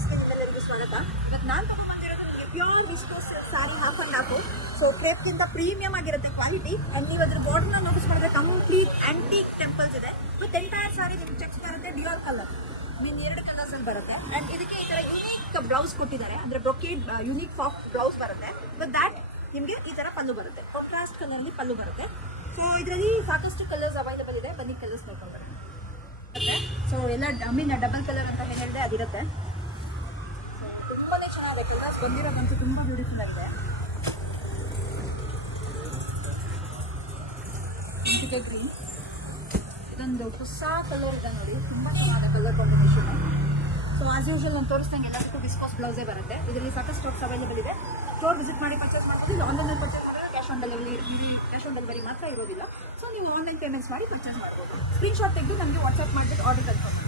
ಸ್ಯಾರೀಸ್ಗೆ ನಿಮ್ಮೆಲ್ಲರಿಗೂ ಸ್ವಾಗತ. ಇವತ್ತು ನಾನು ತಗೊಂಡ್ಬಂದಿರೋದು ನಿಮಗೆ pure viscose saree half and half. So ಕ್ರೇಪ್ಗಿಂತ ಪ್ರೀಮಿಯಂ ಆಗಿರುತ್ತೆ ಕ್ವಾಲಿಟಿ. ಆ್ಯಂಡ್ ನೀವು ಅದ್ರ ಬಾರ್ಡರ್ನ ನೋಟಿಸ್ ಮಾಡಿದ್ರೆ ಕಂಪ್ಲೀಟ್ ಆಂಟಿಕ್ ಟೆಂಪಲ್ಸ್ ಇದೆ. ವಿತ್ ಎಂಟೈರ್ ಸ್ಯಾರಿ ನಿಮ್ಗೆ ಚೆಕ್ಸ್ ಬರುತ್ತೆ ಡ್ಯೂಯಲ್ ಕಲರ್, ಮೀನ್ 2 ಕಲರ್ಸಲ್ಲಿ ಬರುತ್ತೆ. ಆ್ಯಂಡ್ ಇದಕ್ಕೆ ಈ ಥರ ಯುನೀಕ್ ಬ್ಲೌಸ್ ಕೊಟ್ಟಿದ್ದಾರೆ, ಅಂದರೆ ಬ್ರೊಕೇಡ್ ಯುನೀಕ್ ಸಾಫ್ಟ್ ಬ್ಲೌಸ್ ಬರುತ್ತೆ. ವಿತ್ ದ್ಯಾಟ್ ನಿಮಗೆ ಈ ಥರ ಪಲ್ಲು ಬರುತ್ತೆ, ಕಾಂಟ್ರಾಸ್ಟ್ ಕಲರಲ್ಲಿ ಪಲ್ಲು ಬರುತ್ತೆ. ಸೊ ಇದರಲ್ಲಿ ಸಾಕಷ್ಟು ಕಲರ್ಸ್ ಅವೈಲೇಬಲ್ ಇದೆ, ಬನ್ನಿ ಕಲರ್ಸ್ ನೋಡ್ಕೊಂಡು ಬರುತ್ತೆ. ಸೊ ಎಲ್ಲ ಡಬಲ್ ಕಲರ್ ಅಂತ ಏನು ಹೇಳಿದೆ ಅದಿರುತ್ತೆ. ಸೊ ತುಂಬಾ ಚೆನ್ನಾಗಿದೆ, ಕಲರ್ಸ್ ಬಂದಿರೋದಂತೂ ತುಂಬ ಬ್ಯೂಟಿಫುಲ್ ಆಗಿದೆ. ಗ್ರೀನ್ ಇದೊಂದು ಹೊಸ ಕಲರ್ ಇದೆ ನೋಡಿ, ತುಂಬ ಚೆನ್ನಾಗಿದೆ colour combination. So as usual ನಾನು ತೋರಿಸ್ದಂಗೆ ಎಲ್ಲದಕ್ಕೂ ವಿಸ್ಕೋಸ್ ಬ್ಲೌಸೇ ಬರುತ್ತೆ. ಇದರಲ್ಲಿ ಸಾಕಷ್ಟು ಸ್ಟಾಕ್ಸ್ ಅವೈಲೇಬಲ್ ಇದೆ. ಸ್ಟೋರ್ ವಿಸಿಟ್ ಮಾಡಿ ಪರ್ಚೇಸ್ ಮಾಡ್ಬೋದು. ಇಲ್ಲ ಆನ್ಲೈನಲ್ಲಿ ಪರ್ಚೇಸ್ ಮಾಡಿದ್ರೆ ಕ್ಯಾಶ್ ಆನ್ ಡೆಲಿವರಿ ಮಾತ್ರ ಇರೋದಿಲ್ಲ. ಸೊ ನೀವು ಆನ್ಲೈನ್ ಪೇಮೆಂಟ್ಸ್ ಮಾಡಿ ಪರ್ಚೇಸ್ ಮಾಡ್ಬೋದು. ಸ್ಕ್ರೀನ್ಶಾಟ್ ತೆಗೆದು ನಮಗೆ ವಾಟ್ಸಪ್ ಮಾಡಿಬಿಟ್ಟು ಆರ್ಡರ್ ಕನ್ಫರ್ಮ್